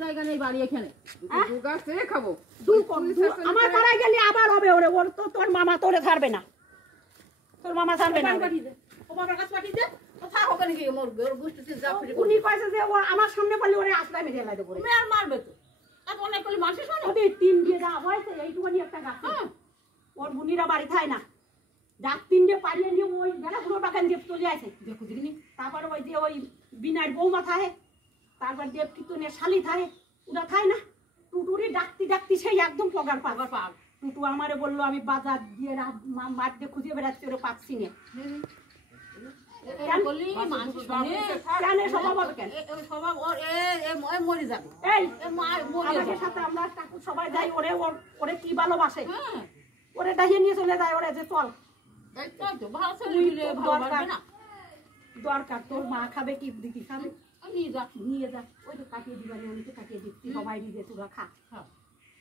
জায়গা নেই বাড়ি এখানে খাবো আমার পাড়ায় গেলে আবার হবে ওরে ওর তো তোর মামা তোরে ছাড়বে না তোর মামা ছাড়বে না উনি কয়েছে যে ও আমার সামনে বললে ওরে আশ্রয় মেরে লাইতে করে আর মারবে তো অনেক করলে মানুষ ওদের তিন দিয়ে যা হয়েছে এইটুখানি একটা গাছ ওর বুনিরা বাড়ি খায় না ডাক তিন দিয়ে পালিয়ে নিয়ে ওই বেলা পুরো টাকা দিয়ে চলে আসে দেখো দেখিনি তারপর ওই যে ওই বিনার বৌমা থাকে তারপর দেব কীর্তনের শালি থাকে ওরা খায় না টুটুরি ডাকতি সেই একদম পগার পাগ টুটু আমারে বললো আমি বাজার দিয়ে মাঠ দিয়ে খুঁজে বেড়াচ্ছি ওরা পাচ্ছি না সবাই যাই ওরে ওরে কি ভালোবাসে ওরে ডাহিয়ে নিয়ে চলে যায় ওরে যে চল দরকার তোর মা খাবে কি দিদি খাবে নিয়ে যা ওই তো কাটিয়ে দিবানি আমি তো কাটিয়ে দিচ্ছি সবাই দিবে তোরা খা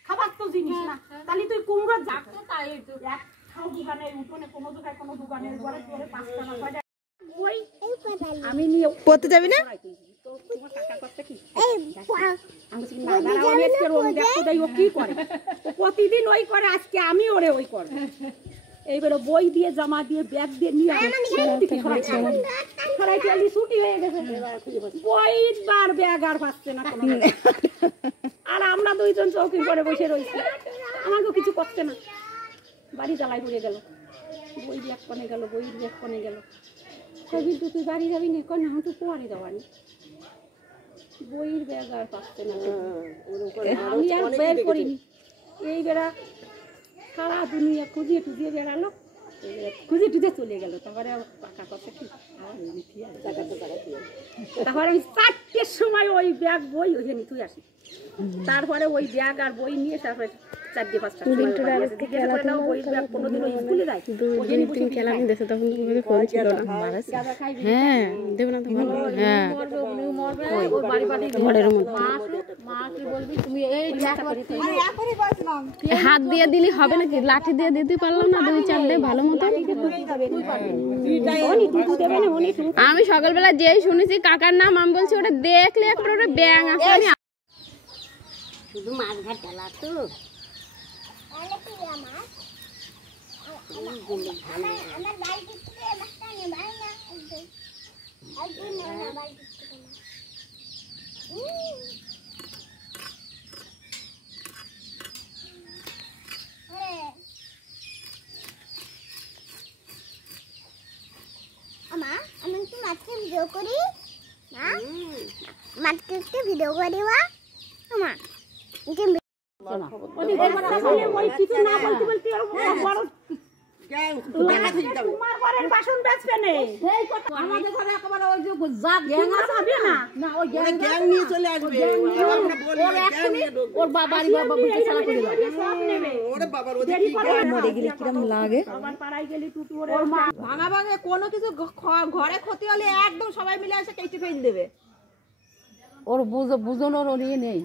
খাবার তো জিনিস না তাহলে তুই কুমড়ো যা এক খাও দোকানে উঠোনে কোনো দোকানের ঘরে তোরে 5 টাকা ওই আমি নিয়ে পড়তে যাবি না প্রতিদিন ওই করে আজকে আমি ওরে ওই করে এইবারে বই দিয়ে জামা দিয়ে ব্যাগ দিয়ে নিয়ে ছুটি হয়ে গেছে বই বার ব্যাগ আর পাচ্ছে না আর আমরা দুইজন চৌকি করে বসে রয়েছি আমাকেও কিছু করছে না বাড়ি জ্বালাই পড়ে গেল বই ব্যাগ কনে গেল বইয়ের ব্যাগ কনে গেল কবি তুই বাড়ি যাবি না কনে আমি তো পরে যাবানি বইয়ের ব্যাগ আর পাচ্ছে না আমি আর বের করিনি এই বেড়া সারা দুনিয়া খুঁজিয়ে টুজিয়ে বেড়ালো খুঁজিয়ে টুজে চলে গেল তারপরে পাকা কথা কি তারপরে ওই 4টের সময় ওই ব্যাগ বই ওখানে তুই আসি তারপরে ওই ব্যাগ আর বই নিয়ে তারপরে 4-5টা বই ব্যাগ কোনোদিন ওই স্কুলে যায় খেলা দিয়েছে তখন তো ফোন ছিল না হ্যাঁ দেব না তো হ্যাঁ ঘরের মধ্যে হাত দিয়ে দিলি হবে নাকি লাঠি দিয়ে দিতে পারলাম না 2-4 ভালো মতো আমি সকালবেলা যেই শুনেছি কাকার নাম আমি বলছি ওটা দেখলে একবার ওটা ব্যাং আছে শুধু মাছ ঘাট ঢালা তো আমি একটু মাছকে ভিডিও করি না মাছকে একটু ভিডিও করি বা আমা ওই কিছু না বলতে বলতে বড় তোমার ঘরের বাসন বেচবে না আমাদের ঘরে একেবারে ওই যে জাত গ্যাং আছে না না ওই গ্যাং নিয়ে চলে আসবে আমরা বলি গ্যাং নিয়ে ঢুকবে ওর বাবার বুঝতে ছাড়া করে দাও ওরে বাবার ওদিকে কি গ্যাং মরে গেলে কিরকম লাগে আমার পাড়ায় গেলি টুটু ওরে ওর মা ভাঙা ভাঙে কোনো কিছু ঘরে ক্ষতি হলে একদম সবাই মিলে এসে কেটে ফেল দেবে ওর বুঝনোর ওর ইয়ে নেই